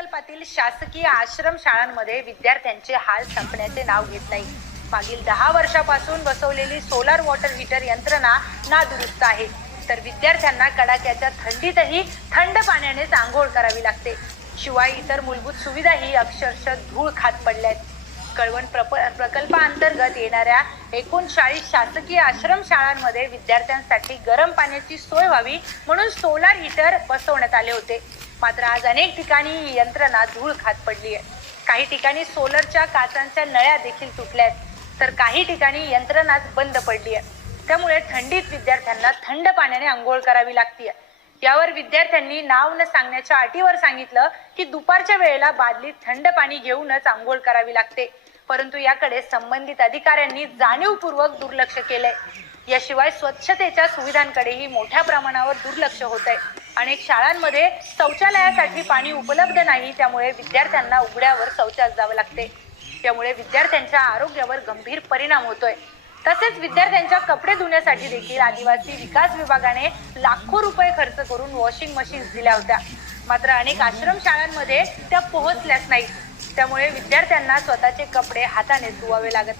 प्रकल्पातील शासकीय आश्रम शाळांमध्ये विद्यार्थ्यांचे हाल संपण्याचे नाव घेत नाही. मागील दहा वर्षापासून बसवलेली सोलार वॉटर हीटर यंत्रणा नादुरुस्त आहे. तर विद्यार्थ्यांना कडाक्याच्या थंडीतही थंड पाण्यानेच आंघोळ करावी लागते. शिवाय इतर मूलभूत सुविधाही अक्षरशः धूळ खात पडल्यात. कळवण प्रप प्रकल्पाअंतर्गत येणाऱ्या एकोणचाळीस शासकीय आश्रम शाळांमध्ये विद्यार्थ्यांसाठी गरम पाण्याची सोय व्हावी म्हणून सोलार हीटर बसवण्यात आले होते. मात्र आज अनेक ठिकाणी ही यंत्रणा धूळ खात पडली आहे काही ठिकाणी सोलरच्या काचांच्या नळ्या देखील तुटल्या आहेत तर काही ठिकाणी यंत्रणाच बंद पडली आहे त्यामुळे थंडीत विद्यार्थ्यांना थंड पाण्याने आंघोळ करावी लागते यावर विद्यार्थ्यांनी नाव न सांगण्याच्या अटीवर सांगितलं की दुपारच्या वेळेला बादलीत थंड पाणी घेऊनच आंघोळ करावी लागते. परंतु याकडे संबंधित अधिकाऱ्यांनी जाणीवपूर्वक दुर्लक्ष केलंय. याशिवाय स्वच्छतेच्या सुविधांकडेही मोठ्या प्रमाणावर दुर्लक्ष होत आहे अनेक शाळांमध्ये शौचालयासाठी पाणी उपलब्ध नाही त्यामुळे विद्यार्थ्यांना उघड्यावर शौचास जावं लागते. त्यामुळे विद्यार्थ्यांच्या आरोग्यावर गंभीर परिणाम होतोय. तसेच विद्यार्थ्यांच्या कपडे धुण्यासाठी देखील आदिवासी विकास विभागाने लाखो रुपये खर्च करून वॉशिंग मशीन्स दिल्या होत्या. मात्र अनेक आश्रम शाळांमध्ये त्या पोहोचल्याच नाहीत. त्यामुळे विद्यार्थ्यांना स्वतःचे कपडे हाताने धुवावे लागत.